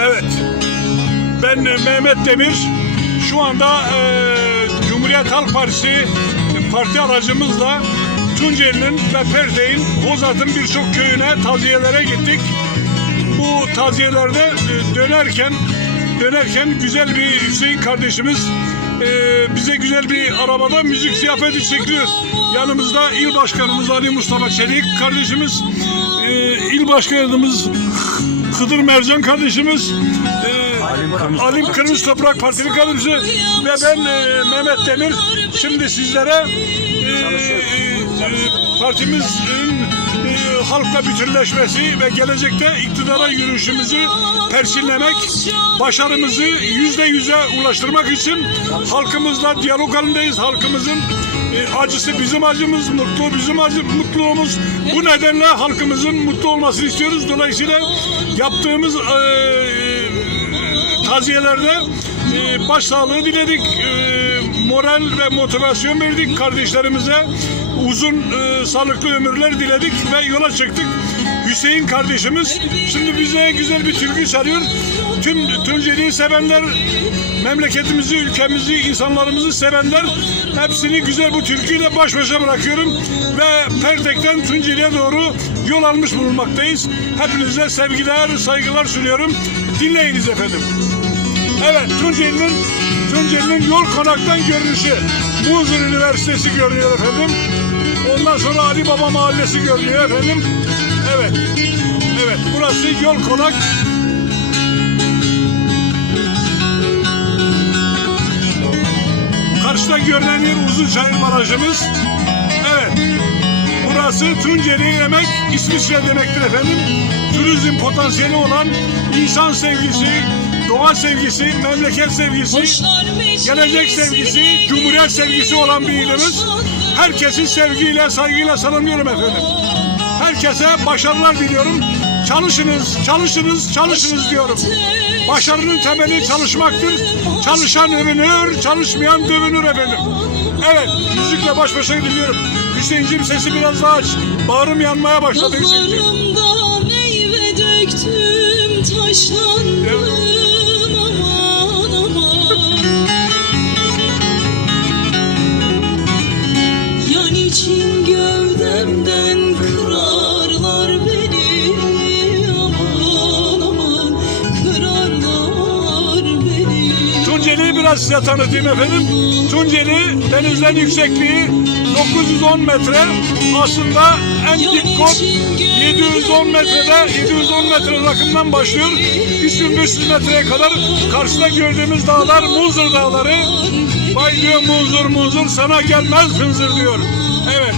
Evet. Ben e, Mehmet Demir. Şu anda e, Cumhuriyet Halk Partisi e, parti aracımızla Tunceli'nin ve Perdeğin, Hozat'ın birçok köyüne taziyelere gittik. Bu taziyelerde e, dönerken dönerken güzel bir Hüseyin kardeşimiz e, bize güzel bir arabada müzik ziyafeti çekiyor. Yanımızda il başkanımız Ali Mustafa Çelik kardeşimiz, e, il başkanımız Hıdır Mercan kardeşimiz, e, Alim Kırmızı Toprak Partili kardeşi ve ben e, Mehmet Demir. Şimdi sizlere e, e, partimizin e, halkla bütünleşmesi ve gelecekte iktidara yürüyüşümüzü perçinlemek, başarımızı yüzde yüze ulaştırmak için halkımızla diyalog halindeyiz. Halkımızın acısı bizim acımız, mutlu bizim acı, mutluluğumuz. Bu nedenle halkımızın mutlu olmasını istiyoruz. Dolayısıyla yaptığımız e, taziyelerde e, başsağlığı diledik, e, moral ve motivasyon verdik kardeşlerimize. Uzun e, sağlıklı ömürler diledik ve yola çıktık. Hüseyin kardeşimiz şimdi bize güzel bir türkü çalıyor. Tüm Tunceli'yi sevenler, memleketimizi, ülkemizi, insanlarımızı sevenler hepsini güzel bu türküyle baş başa bırakıyorum ve Perdek'ten Tunceli'ye doğru yol almış bulunmaktayız. Hepinize sevgiler, saygılar sunuyorum. Dinleyiniz efendim. Evet, Tunceli'nin Tunceli'nin yol konaktan görünüşü. Muzur Üniversitesi görünüyor efendim. Ondan sonra Ali Baba Mahallesi görünüyor efendim. Evet. Evet, burası yol konak. Karşıda görünen yer Uzunçayır Barajımız. Evet. Burası Tunceli demek, İsviçre demektir efendim. Turizm potansiyeli olan insan sevgisi, doğa sevgisi, memleket sevgisi, gelecek sevgisi, cumhuriyet sevgisi olan bir ilimiz. Herkesi sevgiyle, saygıyla selamlıyorum efendim. Herkese başarılar diliyorum. Çalışınız, çalışınız, çalışınız diyorum. Başarının temeli çalışmaktır. Çalışan övünür, çalışmayan dövünür efendim. Evet, müzikle baş başa diliyorum. Hüseyin'cim sesi biraz daha aç. Bağrım yanmaya başladı Hüseyin'cim. Nazarımda meyve döktüm taşlandım aman için gövdemden kırarlar beni aman aman kırarlar beni Tunceli'yi biraz size tanıtayım efendim. Tunceli denizden yüksekliği 910 metre. Aslında en dip kod 710 metrede 710 metre rakımdan başlıyor. 3500 metreye kadar karşıda gördüğümüz dağlar Muzur Dağları. Vay diyor Muzur Muzur sana gelmez hınzır diyor. Evet.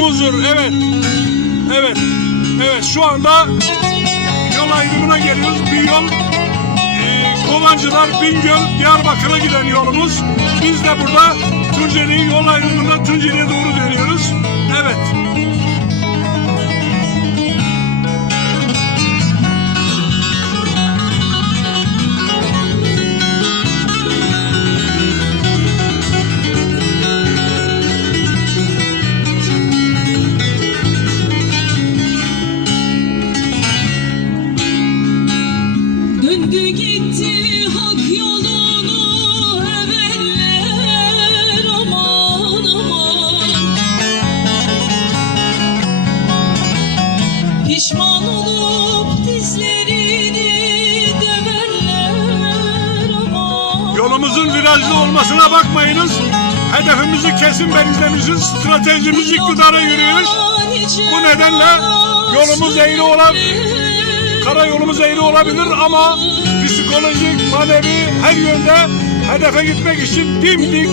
Muzur evet. Evet. Evet şu anda yol ayrımına geliyoruz. Bir yol ee, Kovancılar, Bingöl, Diyarbakır'a giden yolumuz. Biz de burada Tunceli yol ayrımından Virajlı olmasına bakmayınız. Hedefimizi kesin belirlemişiz. Stratejimiz iktidara yürüyoruz. Bu nedenle yolumuz eğri olan karayolumuz eğri olabilir ama psikolojik, manevi her yönde hedefe gitmek için dimdik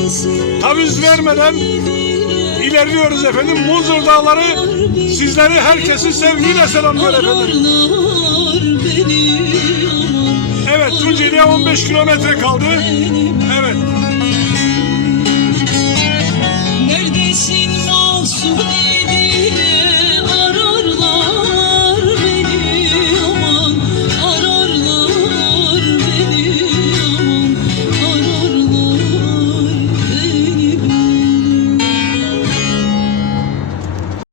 taviz vermeden ilerliyoruz efendim. Muzur Dağları sizleri herkesi sevgiyle selamlıyor efendim. Evet Tunceli'ye 15 kilometre kaldı. Evet.